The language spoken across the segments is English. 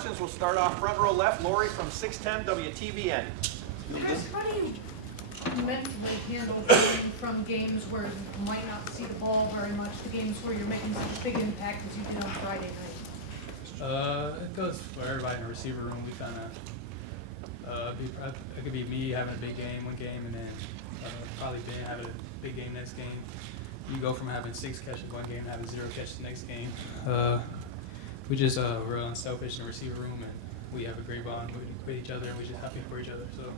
questions. We'll start off front row left. Lori from 610 WTVN. Chris, how do you mentally handle going from games where you might not see the ball very much to games where you're making such a big impact as you did on Friday night? It goes for everybody in the receiver room. We kind of, it could be me having a big game one game, and then probably Ben having a big game next game. You go from having 6 catches one game to having 0 catches the next game. We just we're unselfish in the receiver room, and we have a great bond with each other, and we're just happy for each other. So.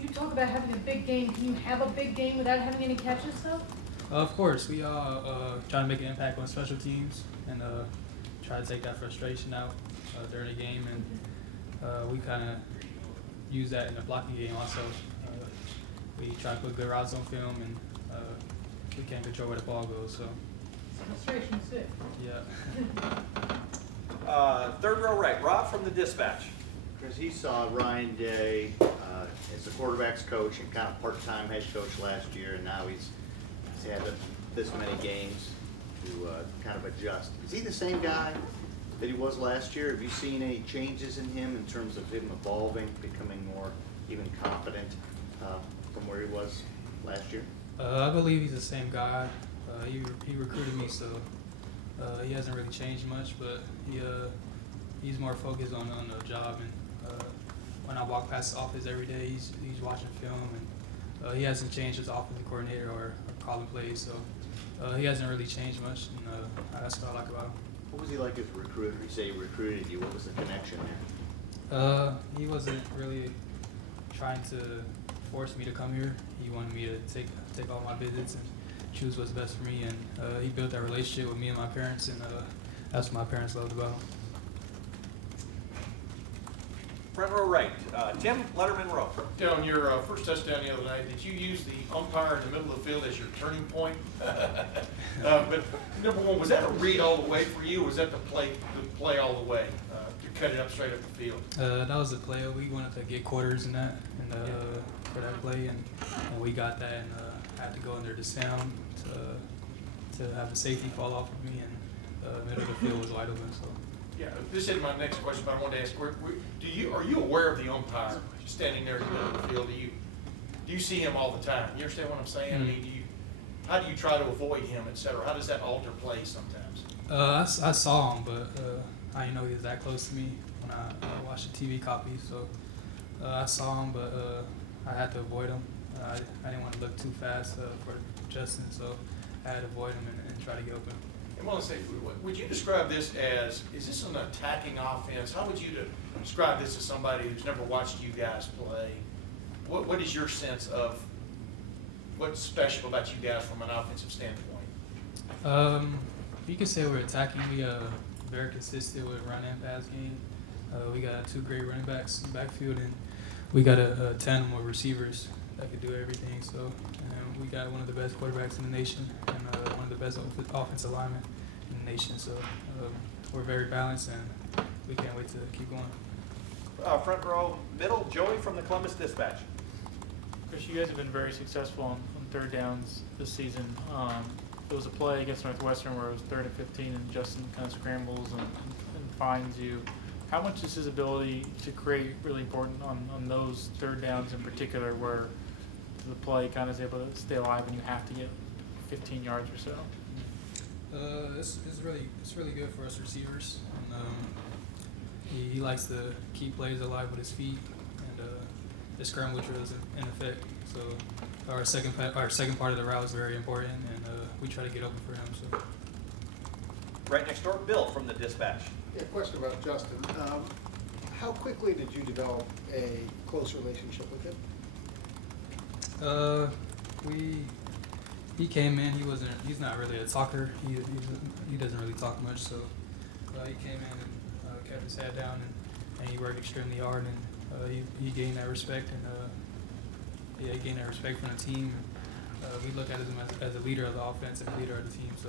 You talk about having a big game. Can you have a big game without having any catches, though? Of course, we all try to make an impact on special teams and try to take that frustration out during the game, and we kind of use that in the blocking game also. We try to put good routes on film, and we can't control where the ball goes. So. Frustration's sick. Yeah. Third row right. Rob from the Dispatch. Chris, he saw Ryan Day as the quarterback's coach and kind of part-time head coach last year, and now he's had this many games to kind of adjust. Is he the same guy that he was last year? Have you seen any changes in him in terms of him evolving, becoming more even confident from where he was last year? I believe he's the same guy. He recruited me, so he hasn't really changed much, but he's more focused on the job. And when I walk past the office every day, he's watching film, and he hasn't changed as offensive coordinator or calling plays, so he hasn't really changed much, and that's what I like about him. What was he like as a recruiter? You say he recruited you. What was the connection there? He wasn't really trying to force me to come here. He wanted me to take all my visits and choose what's best for me, and he built that relationship with me and my parents, and that's what my parents loved about him. Front row right. Tim, Letterman row. On your first touchdown the other night, did you use the umpire in the middle of the field as your turning point? But number one, was that a read all the way for you, or was that the play all the way to cut it up straight up the field? That was the play. We wanted to get quarters in that, and for that play, and we got that, and had to go under the sound to have the safety fall off of me, and middle of the field was wide open. So. Yeah, this is my next question, but I wanted to ask: are you aware of the umpire standing there in the middle of the field? Do you see him all the time? You understand what I'm saying? Mm-hmm. I mean, how do you try to avoid him, et cetera? How does that alter play sometimes? I saw him, but I didn't know he was that close to me when I watched the TV copy. So I saw him, but I had to avoid him. I didn't want to look too fast for Justin, so I had to avoid him and try to get open. I want to say, would you describe this as, is this an attacking offense? How would you describe this to somebody who's never watched you guys play? What is your sense of what's special about you guys from an offensive standpoint? You can say we're attacking. We very consistent with run and pass game. We got 2 great running backs in the backfield, and we got a tandem of receivers that can do everything. So we got one of the best quarterbacks in the nation, and one of the best offensive linemen in the nation. So we're very balanced, and we can't wait to keep going. Front row middle, Joey from the Columbus Dispatch. Chris, you guys have been very successful on third downs this season. There was a play against Northwestern where it was 3rd and 15, and Justin kind of scrambles and finds you. How much is his ability to create really important on those third downs in particular, where the play kind of is able to stay alive and you have to get 15 yards or so? It's really good for us receivers, and he likes to keep plays alive with his feet, and the scramble drill is in effect. So our second part of the route is very important, and we try to get open for him. So. Right next door, Bill from the Dispatch. Yeah, question about Justin. How quickly did you develop a close relationship with him? He came in. He's not really a talker. He doesn't really talk much. So he came in and kept his head down, and he worked extremely hard, and he gained that respect, and he gained that respect from the team. We look at him as a leader of the offense and a leader of the team. So.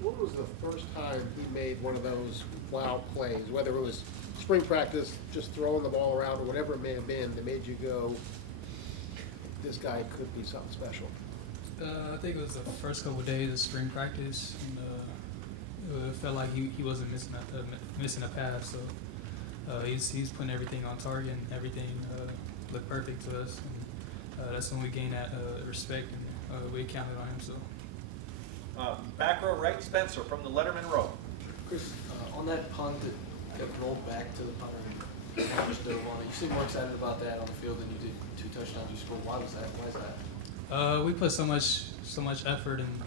What was the first time he made one of those wow plays, whether it was spring practice, just throwing the ball around, or whatever it may have been, that made you go, this guy could be something special? I think it was the first couple of days of spring practice, and it felt like he wasn't missing a pass. So he's putting everything on target and everything looked perfect to us. And, that's when we gained that respect, and we counted on him. So. Back row right, Spencer from the Letterman row. Chris, on that punt that got rolled back to the punter and just dove on it, you seem more excited about that on the field than you did 2 touchdowns you scored. Why was that? Why is that? We put so much effort and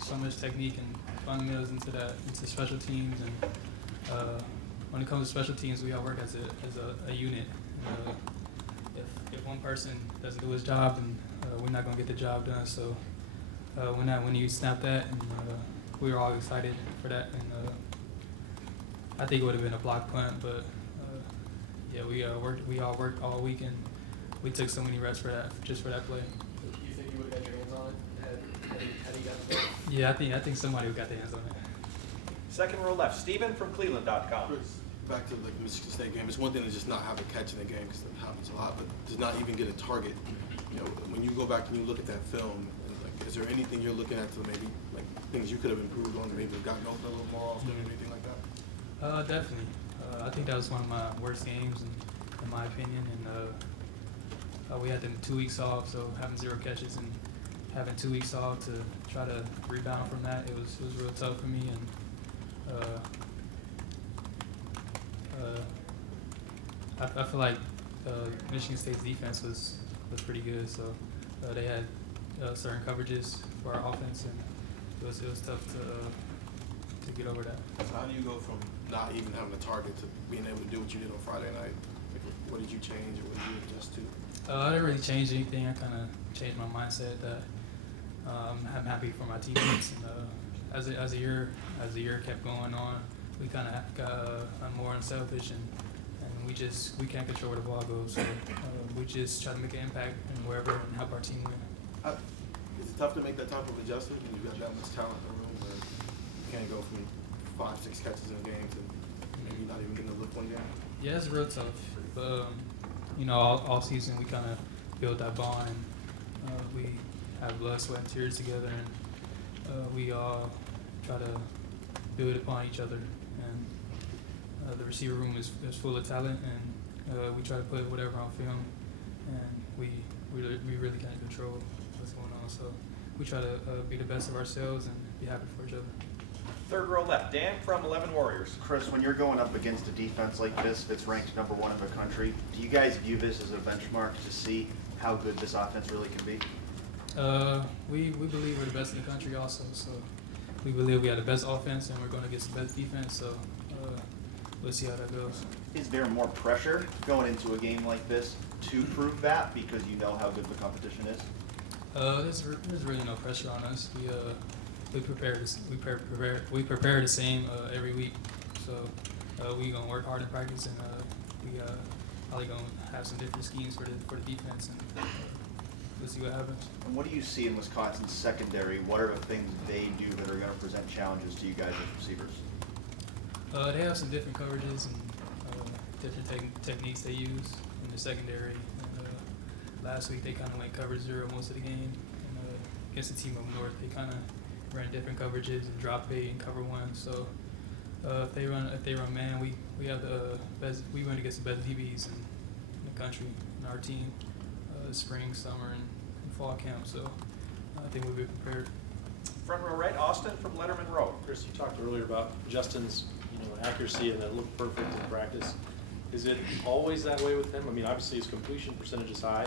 so much technique and fundamentals into special teams, and when it comes to special teams, we all work as a unit. If one person doesn't do his job, then we're not gonna get the job done. So when you snap that, and we were all excited for that, and I think it would have been a block punt, but yeah, we all worked all week, and we took so many reps for that, just for that play. You think you would have got your hands on it had he got the ball? Yeah, I think somebody got their hands on it. Second row left, Steven from Cleveland.com. Chris, back to the Michigan State game. It's one thing to just not have a catch in the game, because that happens a lot, but to not even get a target. You know, when you go back and you look at that film, like, is there anything you're looking at to maybe, like, things you could have improved on, maybe have gotten open a little more often or anything like that? Definitely. I think that was one of my worst games, in my opinion. And we had them 2 weeks off, so having 0 catches and having 2 weeks off to try to rebound from that, it was real tough for me. And I feel like Michigan State's defense was pretty good. So they had certain coverages for our offense, and it was tough to get over that. So how do you go from not even having a target to being able to do what you did on Friday night? Like, what did you change, or what did you adjust to? I didn't really change anything. I kind of changed my mindset that I'm happy for my teammates. And as the year kept going on, we kind of got more unselfish, and we can't control where the ball goes. So we just try to make an impact and wherever and help our team win. Is it tough to make that type of adjustment when you've got that much talent in the room where you can't go from 5-6 catches in a game to maybe not even getting a look one game? Yeah, it's real tough. But, all season we kind of build that bond, and we have blood, sweat, and tears together, and we all try to build upon each other. And the receiver room is full of talent, and we try to put whatever on film, and we really can't control what's going on. So we try to be the best of ourselves and be happy for each other. Third row left, Dan from 11 Warriors. Chris, when you're going up against a defense like this that's ranked #1 in the country, do you guys view this as a benchmark to see how good this offense really can be? We believe we're the best in the country also, so we believe we have the best offense and we're going to get the best defense, so we'll see how that goes. Is there more pressure going into a game like this to prove that because you know how good the competition is? There's really no pressure on us. We prepare the same every week, so we gonna work hard in practice, and we probably gonna have some different schemes for the defense, and we'll see what happens. And what do you see in Wisconsin's secondary? What are the things they do that are going to present challenges to you guys as receivers? They have some different coverages and different techniques they use in the secondary. Last week they kind of went coverage 0 most of the game, and against the team up north they kind of ran different coverages and drop 8 and cover 1. So if they run man, we have the best. We run against the best DBs in the country in our team. Spring, summer, and fall camp. So I think we'll be prepared. Front row right, Austin from Letterman Row. Chris, you talked earlier about Justin's, accuracy and that looked perfect in practice. Is it always that way with him? I mean, obviously his completion percentage is high,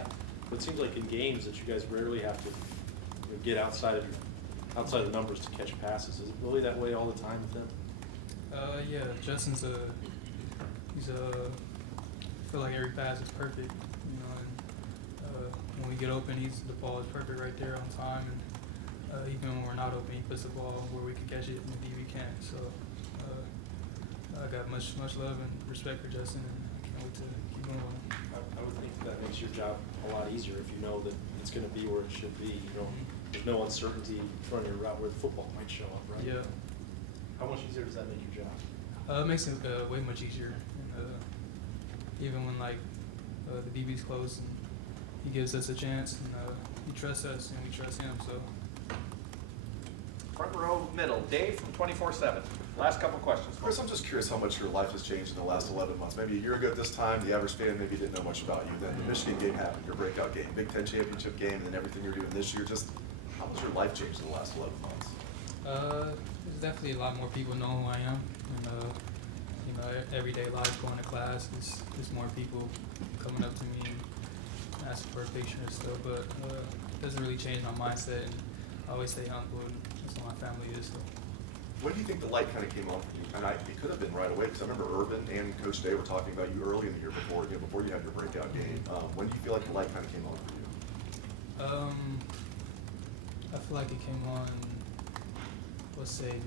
but it seems like in games that you guys rarely have to get outside of the numbers to catch passes. Is it really that way all the time with him? Yeah, Justin's I feel like every pass is perfect, and when we get open, the ball is perfect right there on time, and even when we're not open, he puts the ball where we can catch it and the DB can't. So I got much love and respect for Justin, and I can't wait to keep going with him. I would think that makes your job a lot easier if you know that it's going to be where it should be. There's no uncertainty running a route where the football might show up, right? Yeah. How much easier does that make your job? It makes it way much easier. And, even when the DB's close, and he gives us a chance, and he trusts us, and we trust him. So Front row middle, Dave from 24/7. Last couple questions. Chris, I'm just curious how much your life has changed in the last 11 months. Maybe a year ago at this time, the average fan maybe didn't know much about you. Then the Michigan game happened, your breakout game, Big Ten championship game, and then everything you're doing this year. Just how has your life changed in the last 11 months? There's definitely a lot more people know who I am, and you know, everyday life, going to class, there's more people coming up to me and asking for a picture and stuff. But it doesn't really change my mindset, and I always stay humble, and that's what my family is. So. When do you think the light kind of came on for you? And it could have been right away, because I remember Urban and Coach Day were talking about you early in the year before you had your breakout game. When do you feel like the light kind of came on for you? I feel like it came on, let's say,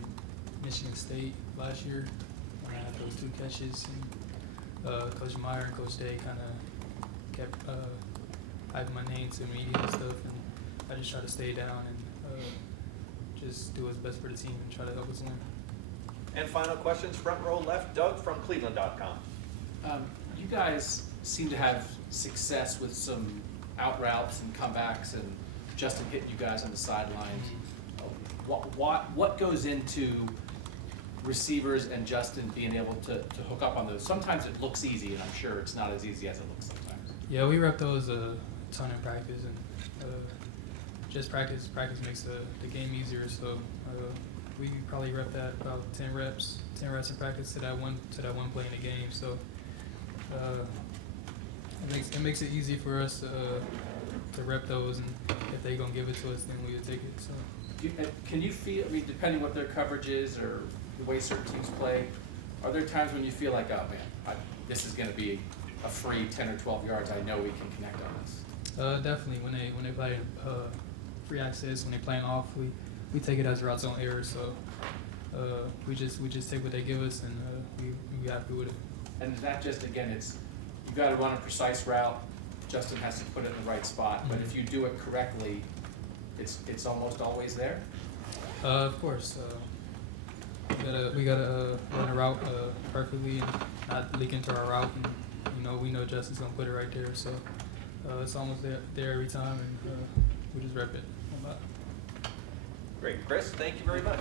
Michigan State last year, when I had those 2 catches, and Coach Meyer and Coach Day kind of kept hyping my name to media and stuff, and I just try to stay down and just do what's best for the team and try to help us win. And final questions, front row left, Doug from Cleveland.com. You guys seem to have success with some out routes and comebacks, and Justin hitting you guys on the sidelines. What goes into receivers and Justin being able to hook up on those? Sometimes it looks easy, and I'm sure it's not as easy as it looks sometimes. Yeah, we rep those a ton in practice, and just practice makes the game easier. So we probably rep that about 10 reps in practice to that one play in the game. So it makes it easy for us to rep those, and if they're gonna give it to us, then we'll take it. So. Can you feel, I mean, depending what their coverage is or the way certain teams play, are there times when you feel like, oh man, this is going to be a free 10 or 12 yards, I know we can connect on this? Definitely. When they play free access, when they're playing off, we take it as routes on error. So we just take what they give us, and we happy with it. And is that just, again, it's you got to run a precise route. Justin has to put it in the right spot, but if you do it correctly, it's almost always there. Of course, we gotta run a route perfectly and not leak into our route. And we know Justin's gonna put it right there, so it's almost there every time, and we just rep it a lot. Great, Chris, thank you very much.